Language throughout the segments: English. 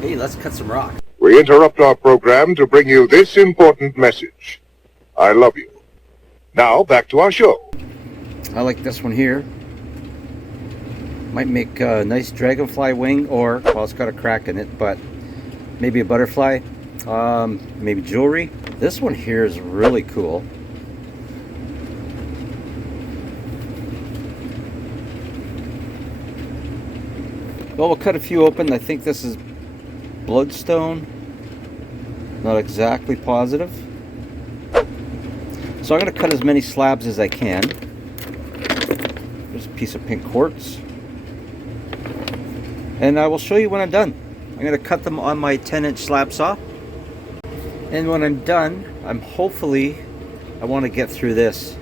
Hey, let's cut some rock. We interrupt our program to bring you this important message. I love you. Now, back to our show. I like this one here. Might make a nice dragonfly wing, or, well, it's got a crack in it, but maybe a butterfly, maybe jewelry. This one here is really cool. Well, we'll cut a few open. I think this is bloodstone. Not exactly positive. So I'm going to cut as many slabs as I can. There's a piece of pink quartz. And I will show you when I'm done. I'm going to cut them on my 10-inch slab saw. And when I'm done, I want to get through this.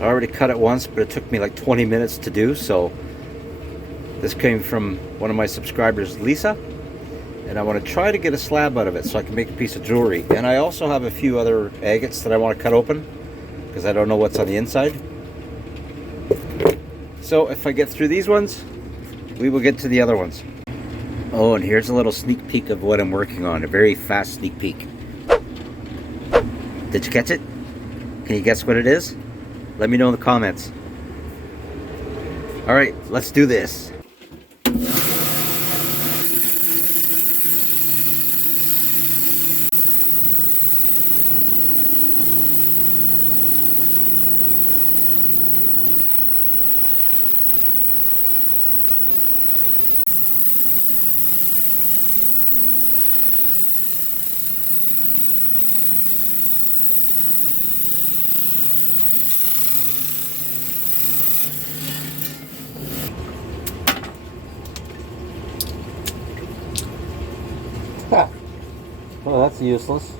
I already cut it once, but it took me like 20 minutes to do, so this came from one of my subscribers, Lisa, and I want to try to get a slab out of it so I can make a piece of jewelry. And I also have a few other agates that I want to cut open because I don't know what's on the inside. So if I get through these ones, we will get to the other ones. Oh, and here's a little sneak peek of what I'm working on, a very fast sneak peek. Did you catch it? Can you guess what it is? Let me know in the comments. All right, let's do this. Ah. Oh, that's useless.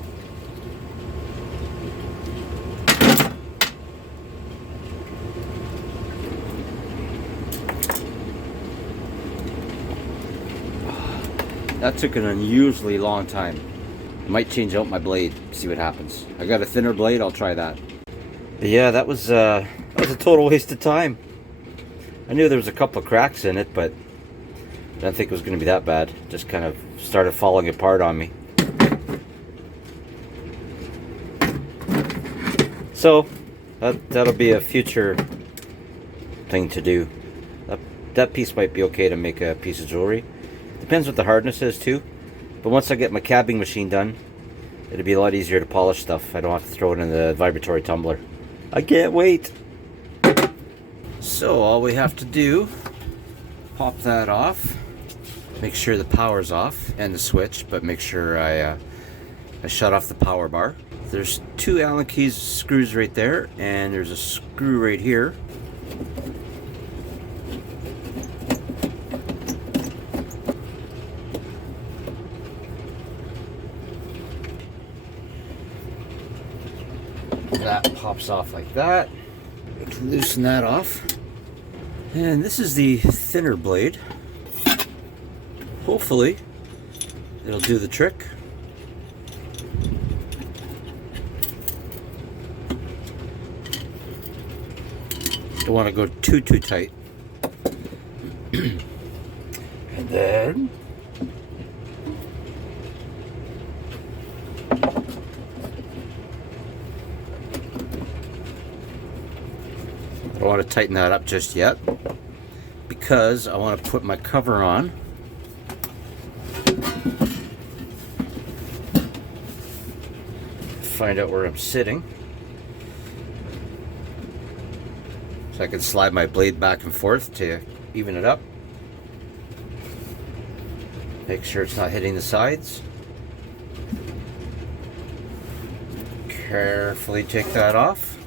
That took an unusually long time. I might change out my blade, see what happens. I got a thinner blade, I'll try that. But yeah, that was a total waste of time. I knew there was a couple of cracks in it, but I didn't think it was going to be that bad. Just kind of started falling apart on me. So that'll be a future thing to do. That piece might be okay to make a piece of jewelry. Depends what the hardness is too. But once I get my cabbing machine done, it'll be a lot easier to polish stuff. I don't have to throw it in the vibratory tumbler. I can't wait. So all we have to do, pop that off. Make sure the power's off and the switch, but make sure I shut off the power bar. There's two Allen keys screws right there, and there's a screw right here. That pops off like that. We can loosen that off. And this is the thinner blade. Hopefully it'll do the trick. Don't want to go too tight. And then I don't want to tighten that up just yet because I want to put my cover on. Find out where I'm sitting so I can slide my blade back and forth to even it up. Make sure it's not hitting the sides. Carefully take that off.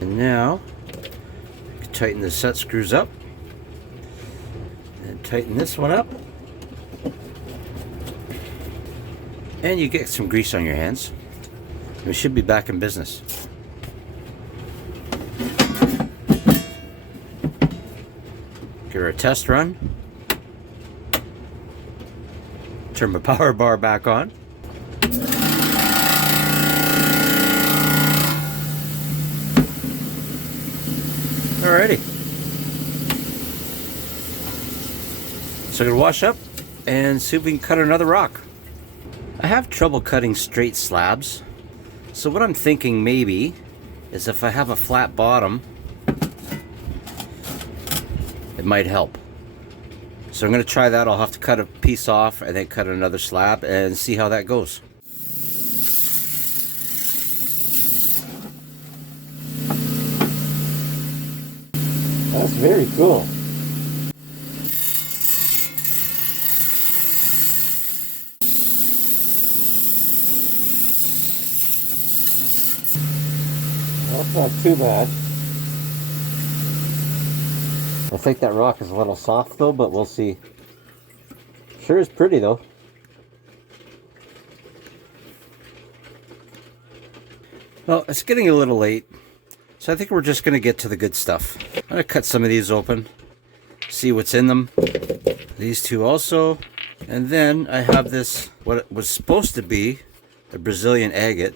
And now tighten the set screws up and tighten this one up, and you get some grease on your hands. We should be back in business. Give her a test run. Turn my power bar back on. Alrighty. So I'm going to wash up, and see if we can cut another rock. I have trouble cutting straight slabs, so what I'm thinking maybe is if I have a flat bottom, it might help. So I'm going to try that. I'll have to cut a piece off and then cut another slab and see how that goes. That's very cool. That's not too bad. I think that rock is a little soft though, but we'll see. Sure is pretty though. Well, it's getting a little late, so I think we're just going to get to the good stuff. I'm going to cut some of these open, see what's in them. These two also. And then I have this, what was supposed to be a Brazilian agate,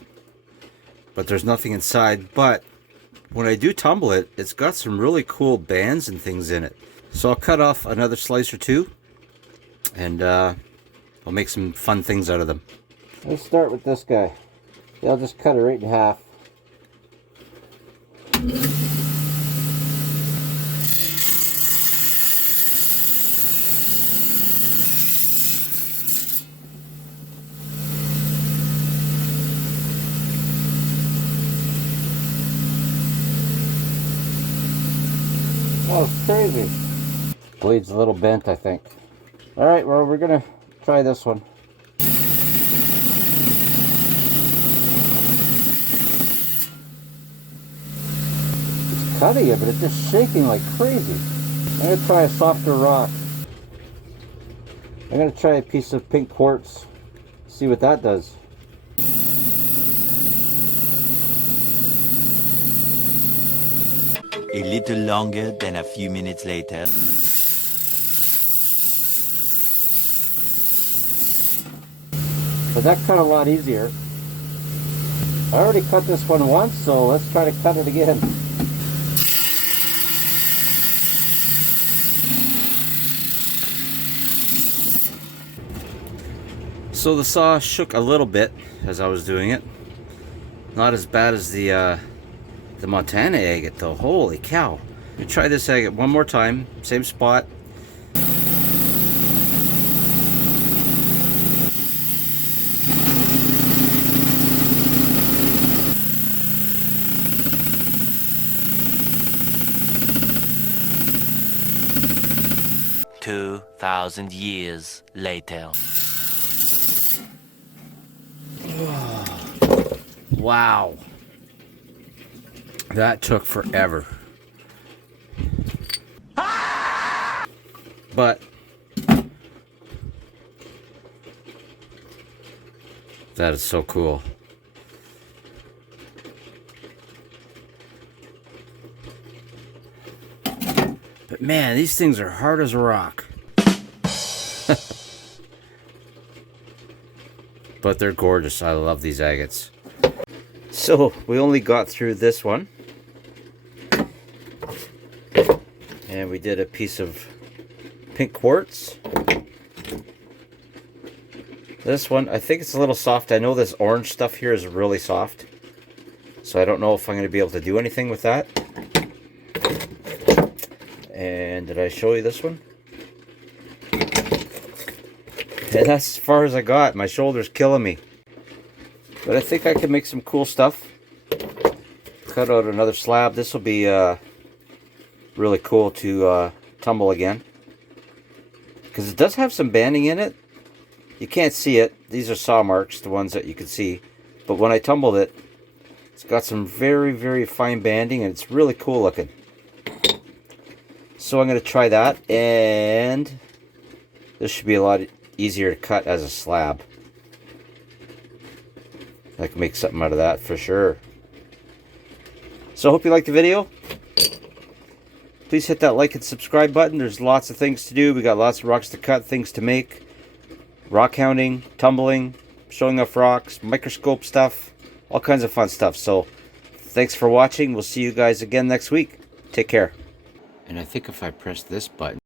but there's nothing inside. But when I do tumble it, it's got some really cool bands and things in it. So I'll cut off another slice or two, and I'll make some fun things out of them. Let's start with this guy. Yeah, I'll just cut it right in half. Oh, it's crazy. Blade's a little bent, I think. Alright, well, we're gonna try this one. It's cutting it, but it's just shaking like crazy. I'm gonna try a softer rock. I'm gonna try a piece of pink quartz. See what that does. A little longer than a few minutes later. But that cut a lot easier. I already cut this one once, so let's try to cut it again. So the saw shook a little bit as I was doing it. Not as bad as the Montana agate though. Holy cow. Let me try this agate one more time. Same spot. "2,000 years later." Wow. That took forever. But that is so cool. But man, these things are hard as a rock. But they're gorgeous. I love these agates. So we only got through this one. And we did a piece of pink quartz. This one, I think it's a little soft. I know this orange stuff here is really soft. So I don't know if I'm going to be able to do anything with that. And did I show you this one? And that's as far as I got. My shoulder's killing me. But I think I can make some cool stuff. Cut out another slab. This will be really cool to tumble again. Because it does have some banding in it. You can't see it. These are saw marks, the ones that you can see. But when I tumbled it, it's got some very, very fine banding. And it's really cool looking. So I'm going to try that. And this should be a lot easier to cut as a slab. I can make something out of that for sure. So I hope you liked the video. Please hit that like and subscribe button. There's lots of things to do. We got lots of rocks to cut, things to make. Rock hounding, tumbling, showing off rocks, microscope stuff. All kinds of fun stuff. So thanks for watching. We'll see you guys again next week. Take care. And I think if I press this button,